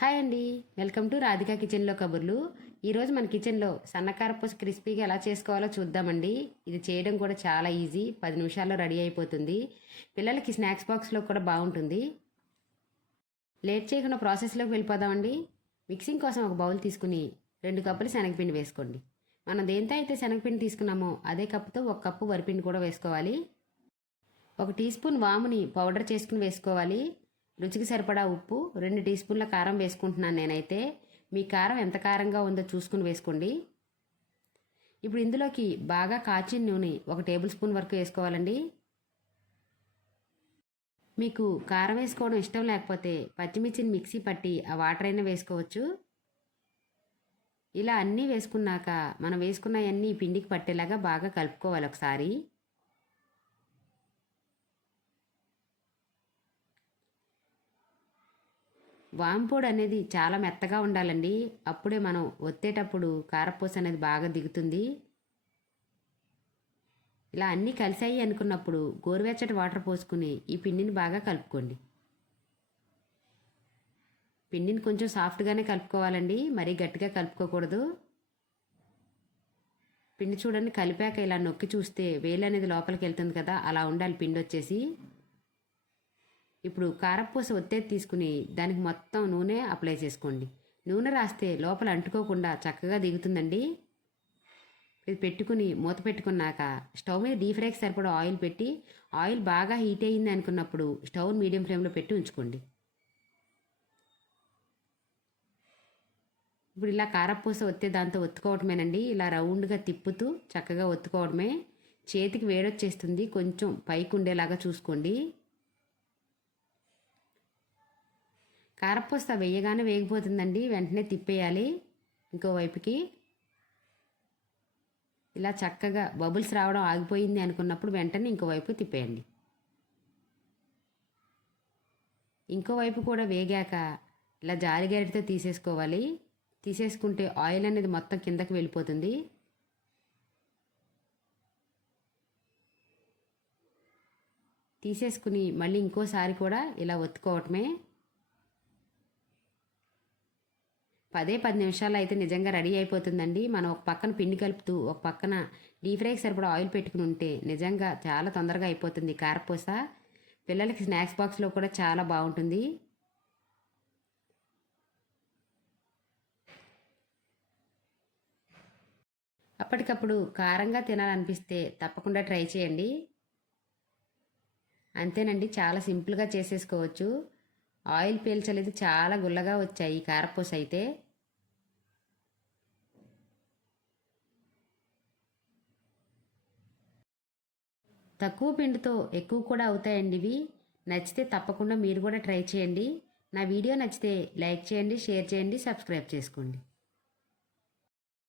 Hi అండి. Welcome to Radhika కిచెన్లో కబుర్లు. ఈరోజు మన కిచెన్లో సన్నకారపూస క్రిస్పీగా ఎలా చేసుకోవాలో చూద్దామండి. ఇది చేయడం కూడా చాలా ఈజీ. పది నిమిషాల్లో రెడీ అయిపోతుంది. పిల్లలకి స్నాక్స్ బాక్స్లో కూడా బాగుంటుంది. లేట్ చేయకుండా ప్రాసెస్లోకి వెళ్ళిపోదామండి. మిక్సింగ్ కోసం ఒక బౌల్ తీసుకుని రెండు కప్పులు శనగపిండి వేసుకోండి. మనం దేంతో అయితే శనగపిండి తీసుకున్నామో అదే కప్పుతో ఒక కప్పు వరిపిండి కూడా వేసుకోవాలి. ఒక టీ స్పూన్ వాముని పౌడర్ చేసుకుని వేసుకోవాలి. రుచికి సరిపడా ఉప్పు రెండు టీ స్పూన్ల కారం వేసుకుంటున్నాను నేనైతే. మీ కారం ఎంత కారంగా ఉందో చూసుకుని వేసుకోండి. ఇప్పుడు ఇందులోకి బాగా కాచిన నూనె ఒక టేబుల్ స్పూన్ వరకు వేసుకోవాలండి. మీకు కారం వేసుకోవడం ఇష్టం లేకపోతే పచ్చిమిర్చిని మిక్సీ పట్టి ఆ వాటర్ అయినా వేసుకోవచ్చు. ఇలా అన్నీ వేసుకున్నాక మనం వేసుకున్నవన్నీ అన్నీ పిండికి పట్టేలాగా బాగా కలుపుకోవాలి ఒకసారి. వాంపొడి అనేది చాలా మెత్తగా ఉండాలండి. అప్పుడే మనం ఒత్తేటప్పుడు కారపూస అనేది బాగా దిగుతుంది. ఇలా అన్నీ కలిసాయి అనుకున్నప్పుడు గోరువెచ్చటి వాటర్ పోసుకుని ఈ పిండిని బాగా కలుపుకోండి. పిండిని కొంచెం సాఫ్ట్గానే కలుపుకోవాలండి. మరీ గట్టిగా కలుపుకోకూడదు. పిండి చూడండి కలిపాక ఇలా నొక్కి చూస్తే వేలు అనేది లోపలికి వెళ్తుంది కదా అలా ఉండాలి పిండి వచ్చేసి. ఇప్పుడు కారపూస ఒత్తే తీసుకుని దానికి మొత్తం నూనె అప్లై చేసుకోండి. నూనె రాస్తే లోపల అంటుకోకుండా చక్కగా దిగుతుందండి. ఇది పెట్టుకుని మూత పెట్టుకున్నాక స్టవ్ మీద డీప్ ఫ్రైకి సరిపడా ఆయిల్ పెట్టి ఆయిల్ బాగా హీట్ అయ్యింది అనుకున్నప్పుడు స్టవ్ మీడియం ఫ్లేమ్లో పెట్టి ఉంచుకోండి. ఇప్పుడు ఇలా కారపూస ఒత్తే దాంతో ఒత్తుకోవటమేనండి. ఇలా రౌండ్గా తిప్పుతూ చక్కగా ఒత్తుకోవడమే చేతికి వేడొచ్చేస్తుంది. కొంచెం పైకి ఉండేలాగా చూసుకోండి. కారపూస వేయగానే వేగిపోతుందండి. వెంటనే తిప్పేయాలి ఇంకోవైపుకి. ఇలా చక్కగా బబుల్స్ రావడం ఆగిపోయింది అనుకున్నప్పుడు వెంటనే ఇంకో వైపు తిప్పేయండి. ఇంకో వైపు కూడా వేగాక ఇలా జారి గరిటతో తీసేసుకోవాలి. తీసేసుకుంటే ఆయిల్ అనేది మొత్తం కిందకి వెళ్ళిపోతుంది. తీసేసుకుని మళ్ళీ ఇంకోసారి కూడా ఇలా ఒత్తుకోవటమే. పదే పది నిమిషాలు అయితే నిజంగా రెడీ అయిపోతుందండి. మనం ఒక పక్కన పిండి కలుపుతూ ఒక పక్కన డీప్ ఫ్రైకి సరిపడా ఆయిల్ పెట్టుకుని ఉంటే నిజంగా చాలా తొందరగా అయిపోతుంది. కారపూస పిల్లలకి స్నాక్స్ బాక్స్లో కూడా చాలా బాగుంటుంది. అప్పటికప్పుడు కారంగా తినాలనిపిస్తే తప్పకుండా ట్రై చేయండి. అంతేనండి చాలా సింపుల్గా చేసేసుకోవచ్చు. ఆయిల్ పీల్చలేదు చాలా గుల్లగా వచ్చాయి కారపూస అయితే. తక్కువ పిండితో ఎక్కువ కూడా అవుతాయండి ఇవి. నచ్చితే తప్పకుండా మీరు కూడా ట్రై చేయండి. నా వీడియో నచ్చితే లైక్ చేయండి షేర్ చేయండి సబ్స్క్రైబ్ చేసుకోండి.